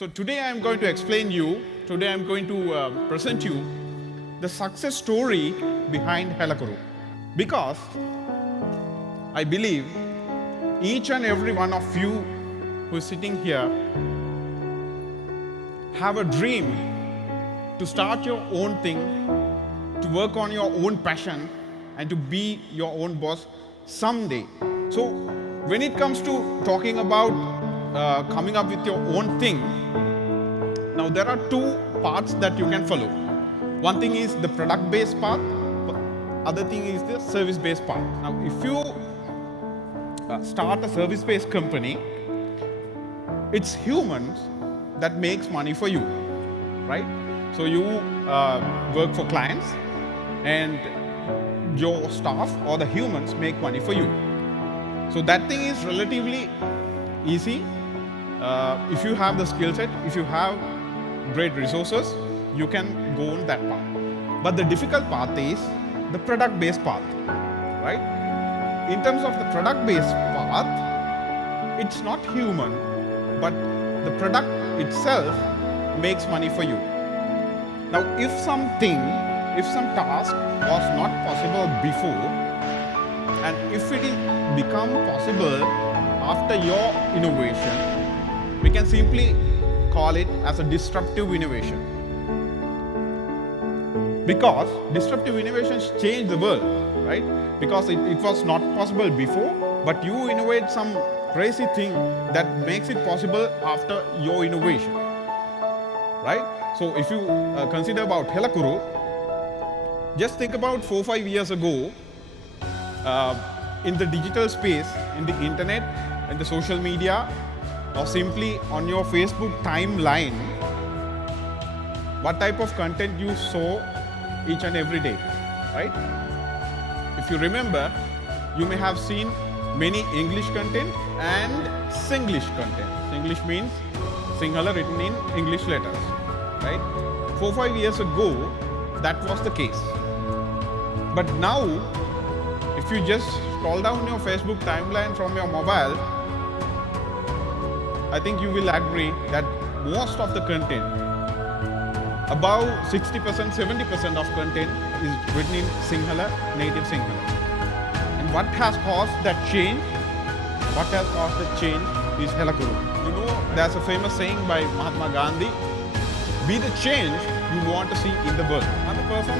So today I am going to explain you, today I am going to present you the success story behind Helakuru. Because I believe each and every one of you who is sitting here have a dream to start your own thing, to work on your own passion, and to be your own boss someday. So when it comes to talking about coming up with your own thing, now there are two paths that you can follow. One thing is the product-based path, other thing is the service-based path. Now if you start a service-based company, it's humans that makes money for you, right? So you work for clients and your staff or the humans make money for you. So that thing is relatively easy. If you have the skill set, if you have great resources, you can go on that path. But the difficult path is the product-based path, right? In terms of the product-based path, it's not human, but the product itself makes money for you. Now, if some task was not possible before, and if it become possible after your innovation, we can simply call it as a disruptive innovation. Because disruptive innovations change the world, right? Because it was not possible before, but you innovate some crazy thing that makes it possible after your innovation, right? So if you consider about Helakuru, just think about 4-5 years ago, in the digital space, in the internet, in the social media, or simply on your Facebook timeline, what type of content you saw each and every day, right? If you remember, you may have seen many English content and Singlish content. Singlish means Sinhala written in English letters, right? 4-5 years ago, that was the case. But now, if you just scroll down your Facebook timeline from your mobile, I think you will agree that most of the content, about 60%, 70% of content is written in Sinhala, native Sinhala. And what has caused that change? What has caused the change is Helakuru. You know, there's a famous saying by Mahatma Gandhi, be the change you want to see in the world. I'm a person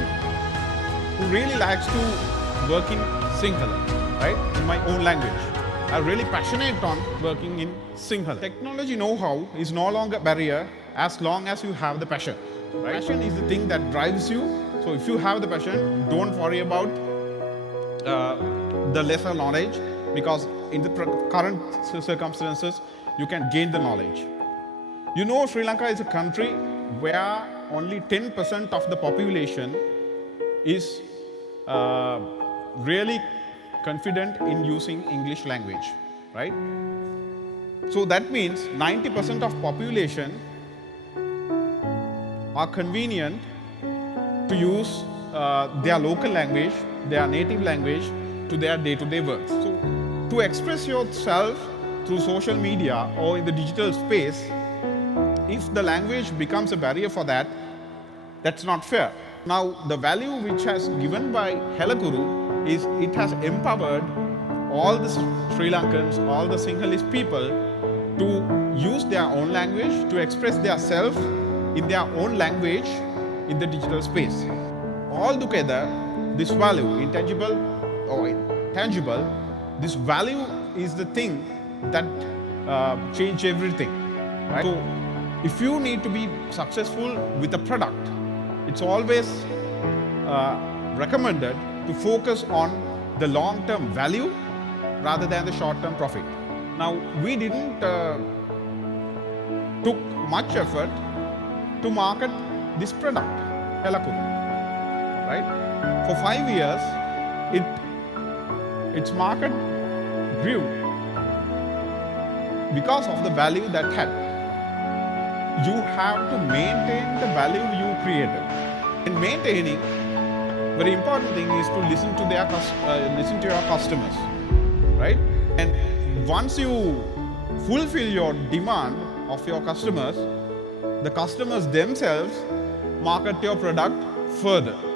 who really likes to work in Sinhala, right? In my own language. I'm really passionate on working in Sinhala. Technology know-how is no longer a barrier as long as you have the passion. Right? Passion is the thing that drives you. So if you have the passion, don't worry about the lesser knowledge, because in the current circumstances, you can gain the knowledge. You know, Sri Lanka is a country where only 10% of the population is really confident in using English language, right? So that means 90% of population are convenient to use their local language, their native language to their day-to-day work. So to express yourself through social media or in the digital space, if the language becomes a barrier for that, that's not fair. Now, the value which has given by Helakuru is it has empowered all the Sri Lankans, all the Sinhalese people to use their own language, to express their self in their own language in the digital space. All together, this value, intangible or tangible, this value is the thing that changes everything, right? So, if you need to be successful with a product, it's always recommended to focus on the long-term value rather than the short-term profit. Now, we didn't took much effort to market this product, Helakuru, right? For 5 years, its market grew because of the value that had. You have to maintain the value you created. In maintaining, very important thing is to listen to your customers, right? And once you fulfill your demand of your customers, the customers themselves market your product further.